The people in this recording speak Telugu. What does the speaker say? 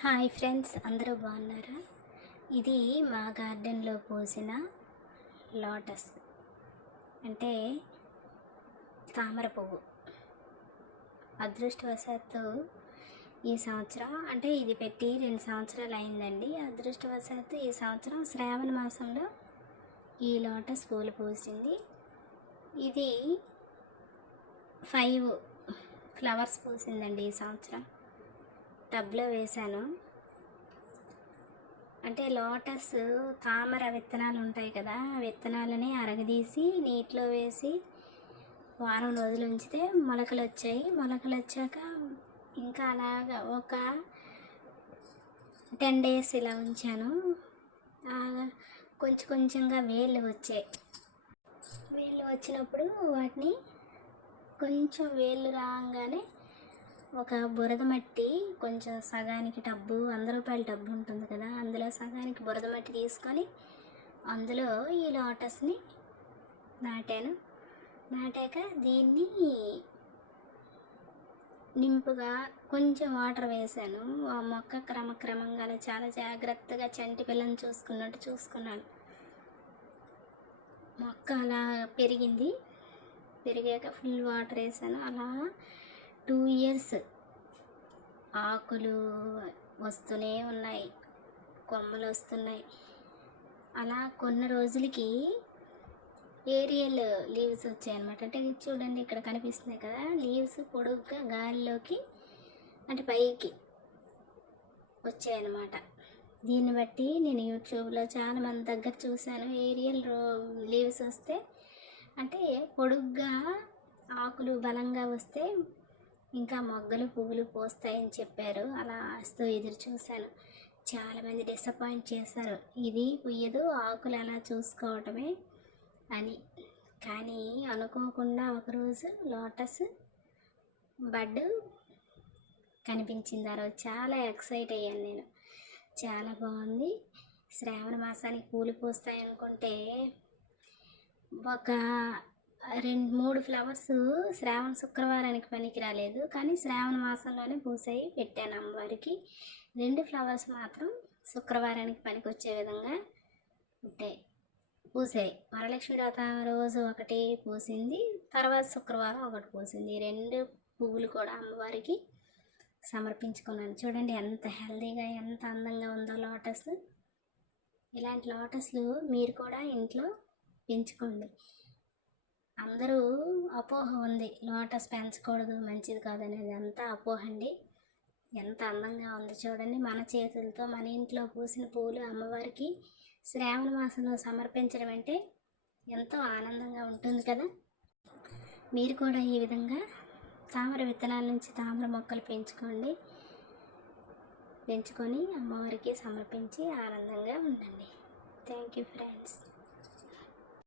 హాయ్ ఫ్రెండ్స్ అందరూ బాగున్నారా? ఇది మా గార్డెన్లో పూసిన లోటస్. అంటే తామర పువ్వు. అదృష్టవశాత్తు ఈ సంవత్సరం అంటే ఇది పెట్టి రెండు సంవత్సరాలు అయిందండి. అదృష్టవశాత్తు ఈ సంవత్సరం శ్రావణ మాసంలో ఈ లోటస్ పూలు పూసింది. ఇది ఫైవ్ ఫ్లవర్స్ పూసిందండి ఈ సంవత్సరం. టబ్లో వేశాను. అంటే లోటస్ తామర విత్తనాలు ఉంటాయి కదా విత్తనాలని అరగదీసి నీటిలో వేసి వారం రోజులు ఉంచితే మొలకలు వచ్చాయి. మొలకలు వచ్చాక ఇంకా అలాగా ఒక టెన్ డేస్ ఇలా ఉంచాను. కొంచెం కొంచెంగా వేళ్ళు వచ్చాయి. వేళ్ళు వచ్చినప్పుడు వాటిని కొంచెం వేళ్ళు రాగానే ఒక బురద మట్టి కొంచెం సగానికి టబ్బు వంద రూపాయల టబ్బు ఉంటుంది కదా అందులో సగానికి బురద మట్టి తీసుకొని అందులో ఈ లోటస్ని నాటాను. నాటాక దీన్ని నింపుగా కొంచెం వాటర్ వేశాను ఆ మొక్క క్రమక్రమంగా చాలా జాగ్రత్తగా చంటి పిల్లని చూసుకున్నట్టు చూసుకున్నాను. మొక్క అలా పెరిగింది. పెరిగాక ఫుల్ వాటర్ వేసాను. అలా టూ ఇయర్స్ ఆకులు వస్తూనే ఉన్నాయి కొమ్మలు వస్తున్నాయి. అలా కొన్ని రోజులకి ఏరియల్ లీవ్స్ వచ్చాయి అనమాట అంటే ఇది చూడండి ఇక్కడ కనిపిస్తున్నాయి కదా. లీవ్స్ పొడుగ్గా గాలిలోకి అంటే పైకి వచ్చాయన్నమాట. దీన్ని బట్టి నేను యూట్యూబ్లో చాలా మంది దగ్గర చూశాను. ఏరియల్ రో లీవ్స్ వస్తే అంటే పొడుగ్గా ఆకులు బలంగా వస్తే ఇంకా మొగ్గలు పువ్వులు పోస్తాయని చెప్పారు. అలా ఆస్తూ ఎదురు చూశాను. చాలామంది డిసప్పాయింట్ చేశారు. ఇది పుయ్యదు ఆకులు అలా చూసుకోవటమే అని. కానీ అనుకోకుండా ఒకరోజు లోటస్ బడ్ కనిపించింది. ఆ రోజు చాలా ఎక్సైట్ అయ్యాను నేను. చాలా బాగుంది. శ్రావణ మాసానికి పూలు పూస్తాయి అనుకుంటే ఒక రెండు మూడు ఫ్లవర్స్ శ్రావణ శుక్రవారానికి పనికి రాలేదు కానీ శ్రావణ మాసంలోనే పూసాయి పెట్టాను అమ్మవారికి. రెండు ఫ్లవర్స్ మాత్రం శుక్రవారానికి పనికి వచ్చే విధంగా ఉంటాయి. పూసాయి. వరలక్ష్మి రాత రోజు ఒకటి పూసింది తర్వాత శుక్రవారం ఒకటి పూసింది. రెండు పువ్వులు కూడా అమ్మవారికి సమర్పించుకున్నాను. చూడండి ఎంత హెల్దీగా ఎంత అందంగా ఉందో లోటస్. ఇలాంటి లోటస్లు మీరు కూడా ఇంట్లో పెంచుకోండి. అందరూ అపోహ ఉంది. లోటస్ పెంచకూడదు మంచిది కాదనేది అంతా అపోహ అండి. ఎంత అందంగా ఉంది చూడండి. మన చేతులతో మన ఇంట్లో పూసిన పూలు అమ్మవారికి శ్రావణ మాసంలో సమర్పించడం అంటే ఎంతో ఆనందంగా ఉంటుంది కదా. మీరు కూడా ఈ విధంగా తామర విత్తనాల నుంచి తామర మొక్కలు పెంచుకోండి. పెంచుకొని అమ్మవారికి సమర్పించి ఆనందంగా ఉండండి. Thank you friends